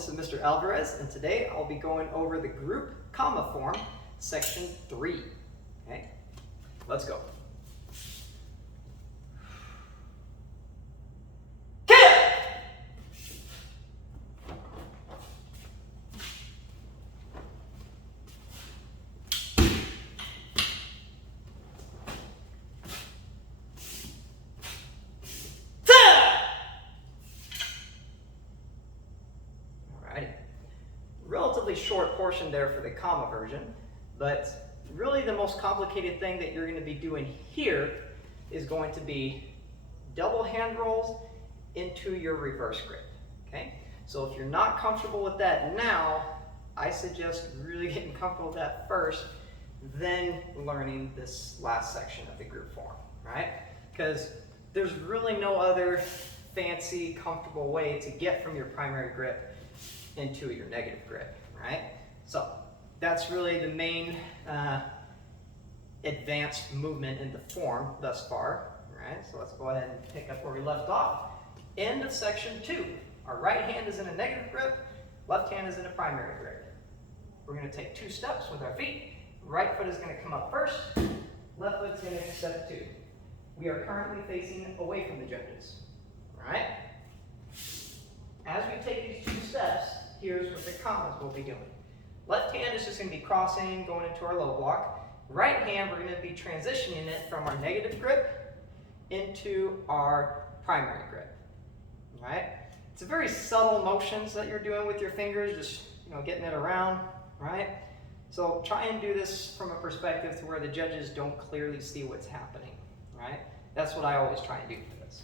this is Mr. Alvarez, and today I'll be going over the group comma form, section 3. Okay, let's go. Relatively short portion there for the comma version, but really the most complicated thing that you're going to be doing here is going to be double hand rolls into your reverse grip. Okay, so if you're not comfortable with that now, I suggest really getting comfortable with that first, then learning this last section of the group form, right? Because there's really no other fancy, comfortable way to get from your primary grip into your negative grip, right? So that's really the main advanced movement in the form thus far, right? So let's go ahead and pick up where we left off. End of section 2. Our right hand is in a negative grip, left hand is in a primary grip. We're going to take 2 steps with our feet. Right foot is going to come up first, left foot is going to step 2. We are currently facing away from the judges, all right? As we take these 2 steps, here's what the commas will be doing. Left hand is just going to be crossing, going into our low block. Right hand, we're going to be transitioning it from our negative grip into our primary grip. All right? It's a very subtle motions that you're doing with your fingers, just getting it around, right? So try and do this from a perspective to where the judges don't clearly see what's happening, right? That's what I always try and do for this.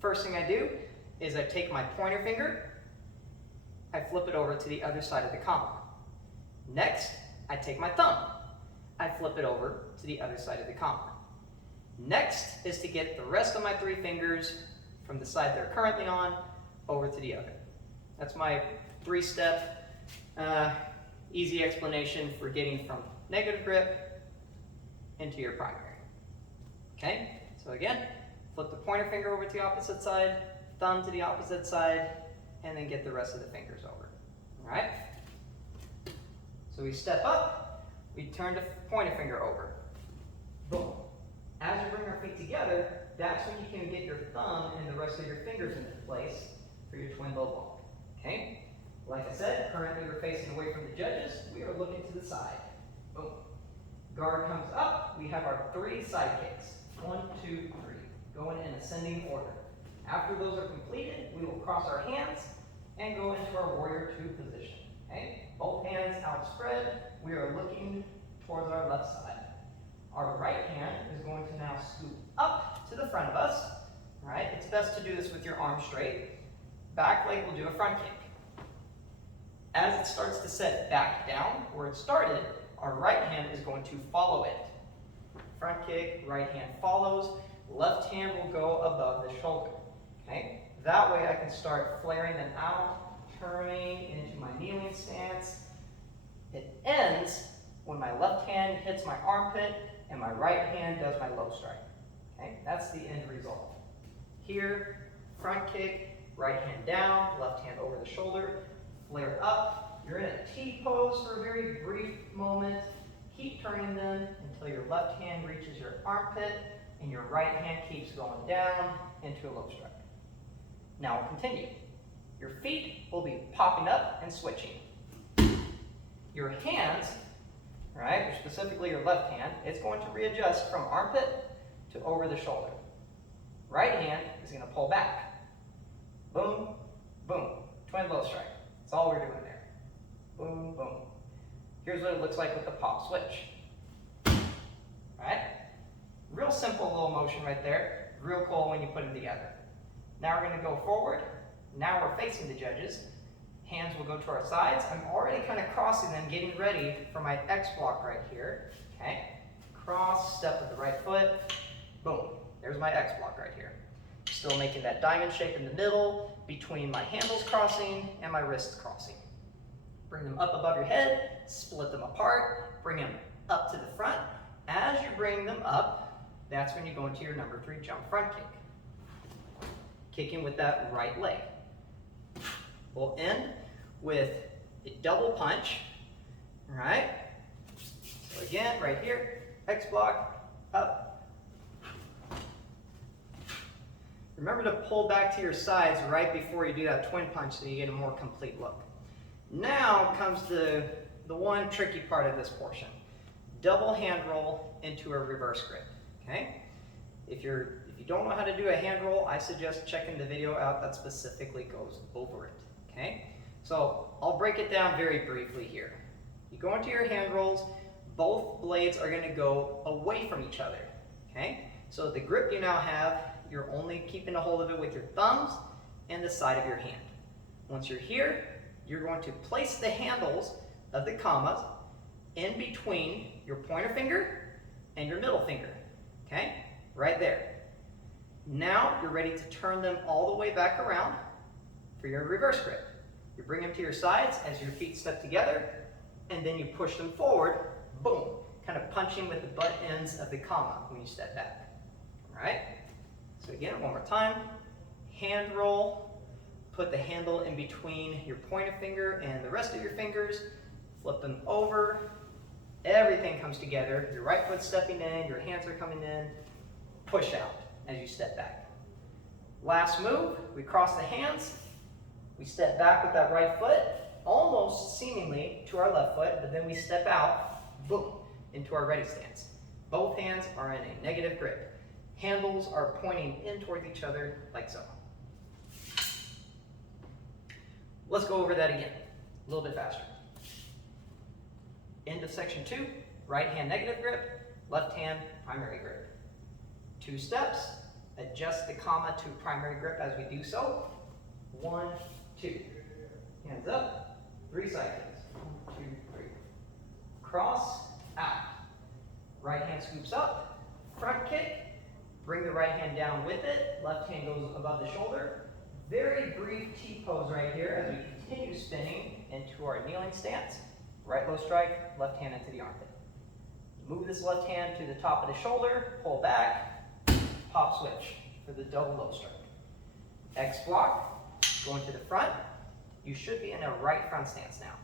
First thing I do is I take my pointer finger, I flip it over to the other side of the comma. Next, I take my thumb. I flip it over to the other side of the comma. Next is to get the rest of my 3 fingers from the side they're currently on over to the other. That's my 3-step easy explanation for getting from negative grip into your primary. Okay, so again, flip the pointer finger over to the opposite side, thumb to the opposite side, and then get the rest of the fingers over. All right? So we step up, we turn the pointer finger over. Boom. As you bring our feet together, that's when you can get your thumb and the rest of your fingers into place for your twin low block. Okay? Like I said, currently we're facing away from the judges. We are looking to the side. Boom. Guard comes up. We have our 3 side kicks. 1, 2, 3. Going in ascending order. After those are completed, we will cross our hands and go into our warrior 2 position. Okay? Both hands outspread. We are looking towards our left side. Our right hand is going to now scoop up to the front of us. All right? It's best to do this with your arm straight. Back leg will do a front kick. As it starts to set back down where it started, our right hand is going to follow it. Front kick, right hand follows. Left hand will go above the shoulder. Okay? That way I can start flaring them out, turning into my kneeling stance. It ends when my left hand hits my armpit and my right hand does my low strike. Okay? That's the end result. Here, front kick, right hand down, left hand over the shoulder, flare up. You're in a T pose for a very brief moment. Keep turning them until your left hand reaches your armpit and your right hand keeps going down into a low strike. Now we'll continue. Your feet will be popping up and switching. Your hands, right, or specifically your left hand, it's going to readjust from armpit to over the shoulder. Right hand is going to pull back. Boom, boom, twin low strike. That's all we're doing there. Boom, boom. Here's what it looks like with the pop switch. All right? Real simple little motion right there. Real cool when you put them together. Now we're going to go forward. Now we're facing the judges. Hands will go to our sides. I'm already kind of crossing them, getting ready for my X block right here. Okay? Cross, step with the right foot. Boom. There's my X block right here. Still making that diamond shape in the middle between my handles crossing and my wrists crossing. Bring them up above your head, split them apart, bring them up to the front. As you bring them up, that's when you go into your number 3 jump front kick. Kicking with that right leg. We'll end with a double punch, all right? So again, right here, X block, up. Remember to pull back to your sides right before you do that twin punch so you get a more complete look. Now comes the one tricky part of this portion. Double hand roll into a reverse grip, okay? If you don't know how to do a hand roll, I suggest checking the video out that specifically goes over it, okay? So I'll break it down very briefly here. You go into your hand rolls, both blades are gonna go away from each other, okay? So the grip you now have, you're only keeping a hold of it with your thumbs and the side of your hand. Once you're here, you're going to place the handles of the commas in between your pointer finger and your middle finger, okay? Right there. Now you're ready to turn them all the way back around for your reverse grip. You bring them to your sides as your feet step together, and then you push them forward, boom, kind of punching with the butt ends of the comma when you step back, all right? So again, one more time, hand roll, put the handle in between your pointer finger and the rest of your fingers, flip them over, everything comes together, your right foot stepping in, your hands are coming in, push out as you step back. Last move, we cross the hands, we step back with that right foot, almost seemingly to our left foot, but then we step out, boom, into our ready stance. Both hands are in a negative grip. Handles are pointing in towards each other like so. Let's go over that again, a little bit faster. End of section 2, right hand negative grip, left hand primary grip. 2 steps, adjust the comma to primary grip as we do so. 1, 2. Hands up, 3 cycles. 1, 2, 3. Cross, out. Right hand scoops up, front kick, bring the right hand down with it, left hand goes above the shoulder. Very brief T-pose right here as we continue spinning into our kneeling stance. Right low strike, left hand into the armpit. Move this left hand to the top of the shoulder, pull back, pop switch for the double low strike. X block, going to the front. You should be in a right front stance now.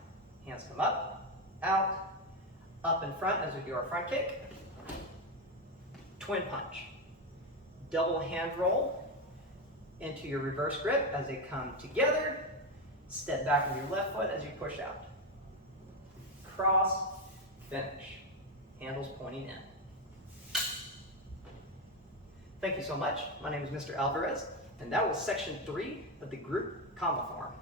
Hands come up, out, up in front as we do our front kick. Twin punch. Double hand roll into your reverse grip as they come together. Step back with your left foot as you push out. Cross, finish. Handles pointing in. Thank you so much. My name is Mr. Alvarez, and that was section 3 of the group comma form.